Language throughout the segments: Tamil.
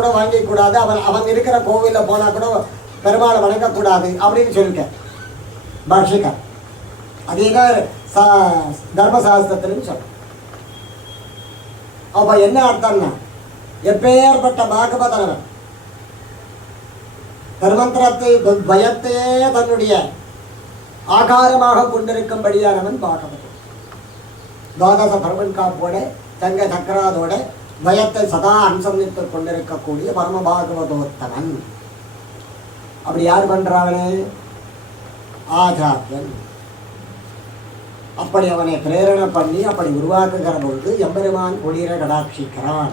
கூட வாங்கிக்கூடாது, அவன் இருக்கிற கோவிலில் போனால் கூட பெருமாளை வணங்கக்கூடாது அப்படின்னு சொல்லிட்டேன் பாஷிகா. அதேதான் தர்மசாஸ்திரத்திலும் சொல்றேன். அப்ப என்ன அர்த்தம்னா, எப்பேற்பட்ட பாகவதனவன் தர்மந்திரத்தை பயத்தையே தன்னுடைய ஆகாரமாக கொண்டிருக்கும்படியானவன் பாகவதன். துவாதச பரமன் காப்போட தங்க சக்கராதோட பயத்தை சதா அனுசந்தித்துக் கொண்டிருக்கக்கூடிய பரம பாகவதோத்தமன். அப்படி யார் பண்றாவனே? ஆச்சாரியன். அப்படி அவனை பிரேரணை பண்ணி அப்படி உருவாக்குகிற பொழுது எம்பெருமான் குளிர கடாட்சிக்கிறான்.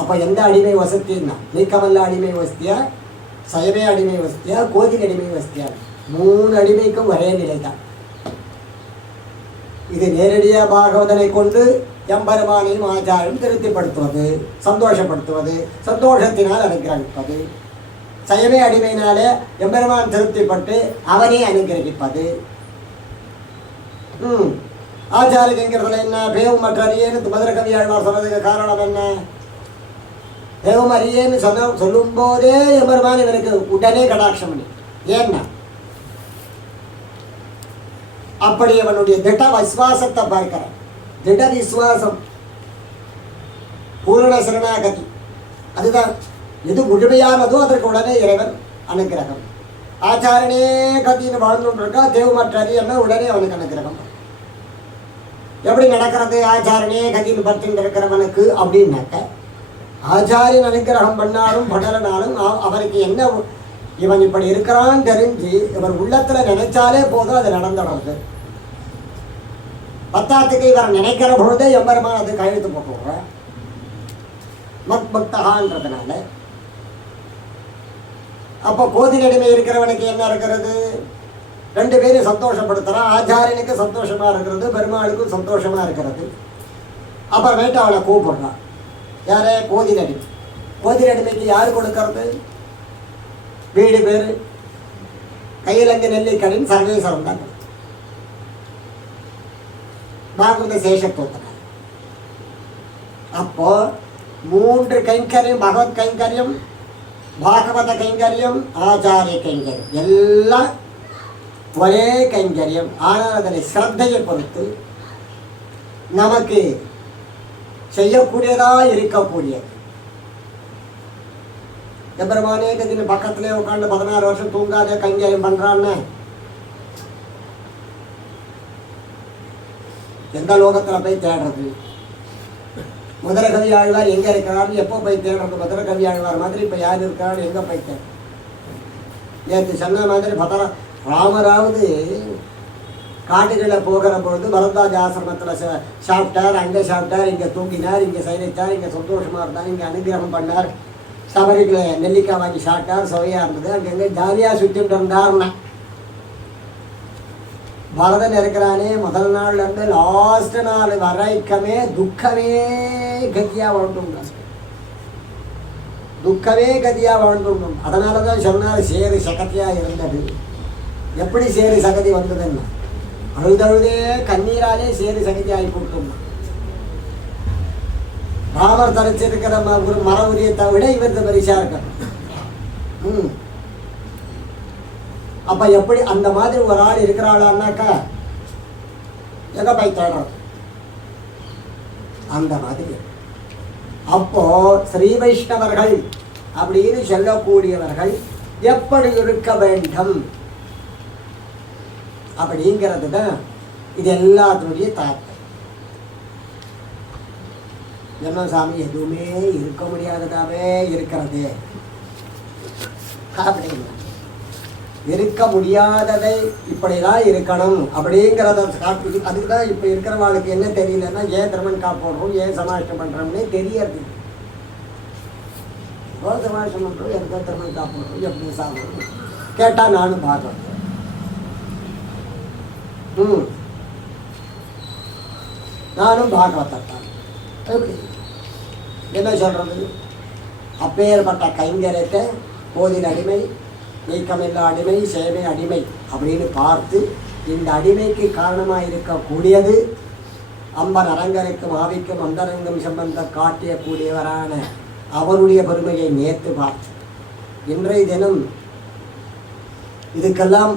அப்ப எந்த அடிமை வசத்தின்னா, நீக்கமல்ல அடிமை வசதியா, சயமே அடிமை வசதியா, கோதில் அடிமை வசதியா, 3 அடிமைக்கும் ஒரே நிலைதான். இது நேரடியாக பாகவதனை கொண்டு எம்பெருமானையும் ஆச்சாரம் திருப்திப்படுத்துவது, சந்தோஷப்படுத்துவது, சந்தோஷத்தினால் அனுகிரகிப்பது. சயமே அடிமையினாலே எம்பெருமான் திருப்திப்பட்டு அவனே அனுகிரகிப்பது. ஆச்சாரியங்கிறதுல என்ன? பேவும் மற்ற அறியேன்னு மதுர கவியாழ்வார் சொன்னதுக்கு காரணம் என்ன? பேவும் அறியேன்னு சொல்லும் போதே எம்பெருமான் இவனுக்கு உடனே கடாட்சம் பண்ணி. ஏன்னா அப்படி அவனுடைய திட விசுவாசத்தை பார்க்கிறான். திட விசுவாசம், பூரண சரணாகதி, அதுதான் எது முழுமையானதோ அதற்கு உடனே இறைவன் அனுகிரகம். ஆச்சாரனே கத்தின்னு வாழ்ந்துருக்கா, தேவமற்றாரி என்ன உடனே அவனுக்கு அனுகிரகம். எப்படி நடக்கிறது ஆச்சாரனே கத்தின்னு பற்றின்னு இருக்கிறவனுக்கு அப்படின்னாக்க, ஆச்சாரியன் அனுகிரகம் பண்ணாலும் படலனாலும் அவருக்கு என்ன, இவன் இப்படி இருக்கிறான்னு தெரிஞ்சு இவர் உள்ளத்துல நினைச்சாலே போதும், அது நடந்துடுறது. பத்தாத்துக்கு இவர் நினைக்கிற பொழுதே எம்பெருமான் அது கழுத்து போட்டுற மத் பக்தகான்றதுனால. அப்போ கோதில் அடிமை இருக்கிறவனுக்கு என்ன இருக்கிறது? 2 பேரும் சந்தோஷப்படுத்துறான். ஆச்சாரியனுக்கு சந்தோஷமா இருக்கிறது, பெருமாளுக்கும் சந்தோஷமா இருக்கிறது. அப்புறமேட்டு அவளை கூப்பிடுறான். யாரே? கோதில் அடிமை. கோதில் அடிமைக்கு யார் கொடுக்கறது? வீடு பேர் கையிலங்கு நெல்லிக்கடின் சர்வேஸ்வரம் தான். பாகவத சேஷத்தோத்தனர். அப்போ 3 கைங்கரியம், பகவத் கைங்கரியம், பாகவத கைங்கரியம், ஆச்சாரிய கைங்கரியம், எல்லாம் ஒரே கைங்கரியம். ஆனால் அதில் ஸ்ரத்தையை பொறுத்து நமக்கு செய்யக்கூடியதா இருக்கக்கூடியது. எம்பெருமானே கதின்னு பக்கத்திலே உட்காந்து 16 வருஷம் தூங்காத கைங்கரியம் பண்றான்னு எந்த லோகத்துல போய் தேடுறது? மதுர கவி ஆழ்வார் எங்க இருக்கிறாரு, எப்போ போய் தேடுறது? மதுர கவி ஆழ்வார் மாதிரி இப்ப யார் இருக்காரு, எங்க போய் தேடு? நேற்று சொன்ன மாதிரி ராமராவது காட்டுகளில் போகிற பொழுது பரத்வாஜ ஆசிரமத்தில் சாப்பிட்டார், அங்கே சாப்பிட்டார், இங்கே தூங்கினார், இங்கே சைனித்தார், இங்கே சந்தோஷமாக இருந்தார், இங்கே அனுகிரகம் பண்ணார், சபரிகளை நெல்லிக்காய் வாங்கி சாப்பிட்டார், சுவையாக இருந்தது, அங்கங்கே ஜாலியாக சுற்றிட்டு இருந்தார்னா. பரதன் இருக்கிறானே முதல் நாள்லேருந்து லாஸ்ட் நாள் வரைக்குமே துக்கமே கதியாக வாழ்ந்துட்டான். துக்கமே கதியாக வாழ்ந்துட்டோம். அதனால தான் சொன்னார் சேரு சகதியாக இருந்தது. எப்படி சேரு சகதி வந்ததுன்னா, அழுதழுதே கண்ணீராலே சேரு சகதி ஆகி போட்டோம். ராமர் தரிச்சிருக்கிற ஒரு மர உரியத்தை விட இவரது பரிசா இருக்க. அப்ப எப்படி அந்த மாதிரி ஒரு ஆள் இருக்கிறாளான்னாக்கா எங்க போய் தேடுறது? அந்த மாதிரி. அப்போ ஸ்ரீ வைஷ்ணவர்கள் அப்படின்னு சொல்லக்கூடியவர்கள் எப்படி இருக்க வேண்டும் அப்படிங்கிறது தான் இது எல்லாத்துடைய தாக்கம். என்ன சாமி, எதுவுமே இருக்க முடியாததாவே இருக்கிறது அப்படிங்க. இருக்க முடியாததை இப்படிதான் இருக்கணும் அப்படிங்கிறத காப்பி. அதுக்குதான் இப்போ இருக்கிறவாளுக்கு என்ன தெரியலன்னா, ஏன் திருமண் காப்போடுறோம், ஏன் சமாஷ்டம் பண்ணுறோம்னே தெரியறது. எவ்வளோ சமாஷ்டம் பண்ணுறோம், எந்த திருமண் காப்போடுறோம், எப்படி சாப்பிட்றோம் கேட்டால் நானும் பார்க்குறேன். நானும் பாகவத்தான். எப்படி என்ன சொல்கிறது? அப்பேற்பட்ட கைங்கரியத்தை கோதில் அடிமை, நீக்கமில்லா அடிமை, சேவை அடிமை அப்படின்னு பார்த்து, இந்த அடிமைக்கு காரணமாக இருக்கக்கூடியது அம்பன் அரங்கருக்கும் ஆவிக்கும் அந்தரங்கம் சம்பந்த காட்டிய கூடியவரான அவருடைய பெருமையை நேர்த்து பார்த்து இன்றைய தினம் இதுக்கெல்லாம்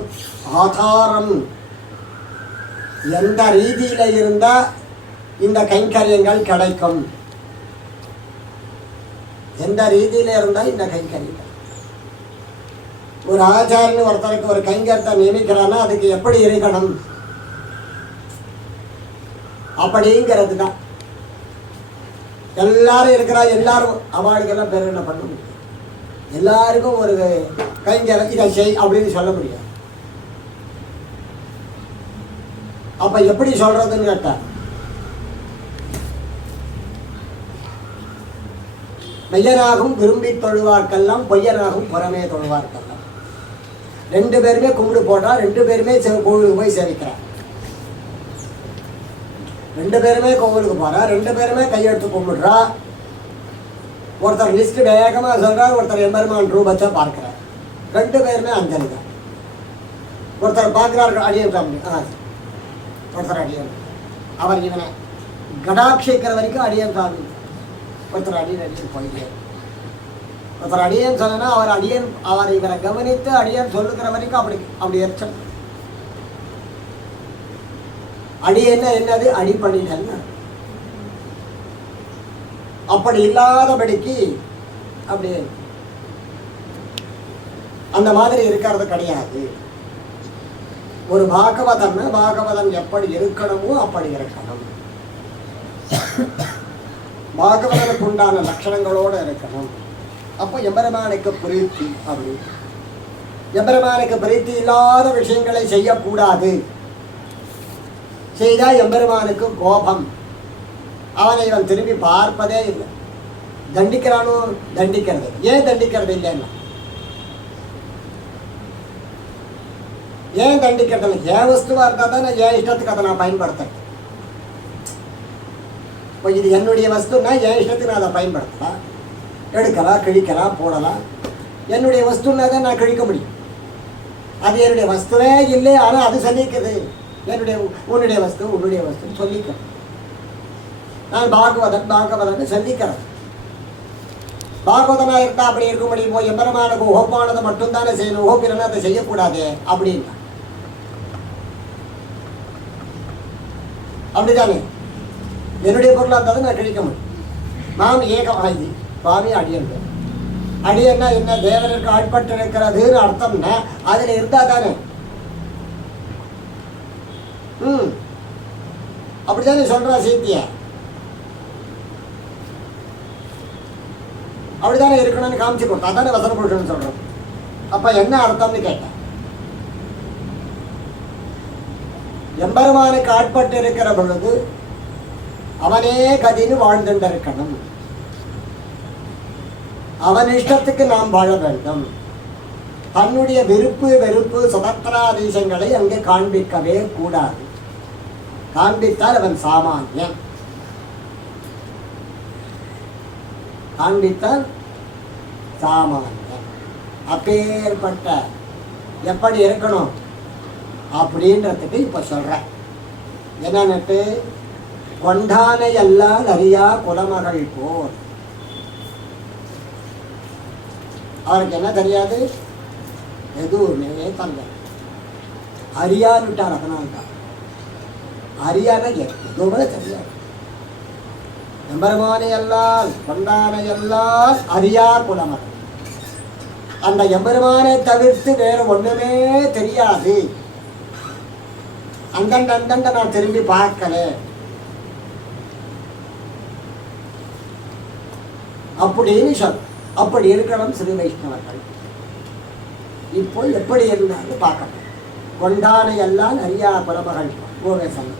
ஆதாரம் எந்த ரீதியில் இருந்தால் இந்த கைங்கரியங்கள் கிடைக்கும், எந்த ரீதியில் இருந்தால் இந்த கைங்கரியங்கள். ஒரு ஆச்சாரியன் ஒருத்தருக்கு ஒரு கைங்கரத்தை நியமிக்கிறான்னா அதுக்கு எப்படி இருக்கணும் அப்படிங்கிறது தான். எல்லாரும் இருக்கிறா, எல்லாரும் அவளுக்கெல்லாம் பேர் என்ன பண்ண முடியும், எல்லாருக்கும் ஒரு கைங்கரம் இதை செய் அப்படின்னு சொல்ல முடியாது. அப்ப எப்படி சொல்றதுன்னு கேட்டா, மெய்யனாகும் விரும்பி தொழுவார்க்கெல்லாம் பொய்யனாகும் புறமே தொழுவார்க்கெல்லாம். ரெண்டு பேருமே கும்பிடு போட்டா ரெண்டு பேருமே கோவிலுக்கு போய் சேவிக்கிறார், ரெண்டு பேருமே கோவிலுக்கு போறா, ரெண்டு பேருமே கையெடுத்து கும்பிடுறா. ஒருத்தர் லிஸ்ட் வேகமாக சொல்றார், ஒருத்தர் எம்பெருமான் ரூபத்தை பார்க்கிறார், ரெண்டு பேருமே அஞ்சலி தான். ஒருத்தர் பார்க்கிறார் அடியன் சாமி, ஒருத்தர் அடியன், அவர் இவனை கடாட்சிக்கிற வரைக்கும் அடியன் சாமி, ஒருத்தர் அடியன் போயிட்டே. ஒருத்தர் அடியன் சொன்னா அவர் இவரை கவனித்து அடியன் சொல்லுகிற வரைக்கும் அப்படி எரிச்சல். அடியன்னா என்னது, அடிப்பணிகள். அப்படி இல்லாதபடிக்கு அப்படி அந்த மாதிரி இருக்கிறது கிடையாது. ஒரு பாகவதன் எப்படி இருக்கணுமோ அப்படி இருக்கணும், பாகவதனுக்கு உண்டான லட்சணங்களோடு இருக்கணும். அப்போ எம்பெருமானுக்கு பிரீத்தி, அப்படி எம்பெருமானுக்கு பிரீத்தி இல்லாத விஷயங்களை செய்யக்கூடாது. செய்தால் எம்பெருமானுக்கு கோபம், அவனை இவன் திரும்பி பார்ப்பதே இல்லை. தண்டிக்கிறானோ, தண்டிக்கிறது. ஏன் தண்டிக்கிறது இல்லைன்னா, ஏன் தண்டிக்கிறது இல்லை? ஏன் வஸ்துவாக இருந்தால் தான் நான் என் இஷ்டத்துக்கு அதை நான் பயன்படுத்துறேன். இப்போ இது என்னுடைய வஸ்துன்னா என் இஷ்டத்துக்கு நான் அதை பயன்படுத்தலாம், எடுக்கலாம், கிழிக்கலாம், போடலாம். என்னுடைய வஸ்துன்னா தான் நான் கிழிக்க முடியும். அது என்னுடைய வஸ்துவே இல்லை, ஆனால் அது சொல்லிக்கிறது உன்னுடைய வஸ்து சொல்லிக்கிறேன். நான் பாகவதன் சொல்லிக்கிறேன். பாகவதனாக இருந்தால் அப்படி இருக்க முடியுமோ? எம்பெருமானுக்கு உகப்பானதை மட்டும்தானே செய்யணும், உகப்பினா அதை செய்யக்கூடாது அப்படின்னா அப்படித்தானே. என்னுடைய பொருளாக இருந்தாலும் நான் கிழிக்க முடியும். நாம் ஏகவாதி சுவாமி அடியன். அடியன்னா என்ன, தேவனுக்கு ஆட்பட்டு இருக்கிறதுன்னு அர்த்தம்னா அதில் இருந்தால் தானே. அப்படித்தானே சொல்றா சீத்திய, அப்படித்தானே இருக்கணும்னு காமிச்சு கொடுத்தா தானே வசன புருஷன் சொல்றோம். அப்ப என்ன அர்த்தம்னு கேட்டேன். எம்பெருமானுக்கு ஆட்பட்டு இருக்கிற பொழுது அவனே கதின்னு வாழ்ந்துட்டு இருக்கணும். அவன் இஷ்டத்துக்கு நாம் வாழ வேண்டும். தன்னுடைய விருப்பு வெறுப்பு சுதந்திராதீசங்களை அங்கே காண்பிக்கவே கூடாது. காண்பித்தால் அவன் சாமானியன். காண்பித்தால் சாமானியன். அப்பேற்பட்ட எப்படி இருக்கணும் அப்படின்றதுக்கு இப்ப சொல்றேன். என்னன்னுட்டு, கொண்டானை எல்லாம் அறியா குலமகள் போர். அவருக்கு என்ன தெரியாது, எதுவுமே தெரியாது. அறியான்னு விட்டார், அதனால்தான். அறியாத எதுவுமே தெரியாது. எம்பெருமானை எல்லால் கொண்டானை எல்லால் அறியா குலமகள். அந்த எம்பெருமானை தவிர்த்து வேறு ஒண்ணுமே தெரியாது. அந்தண்ட நான் திரும்பி பார்க்கல அப்படின்னு சொல். அப்படி இருக்கணும் ஸ்ரீ வைஷ்ணவர்கள். இப்போ எப்படி இருந்தாலும் பார்க்கணும். கொண்டானை எல்லாம் அறியா குலமகள் கோவேசன்.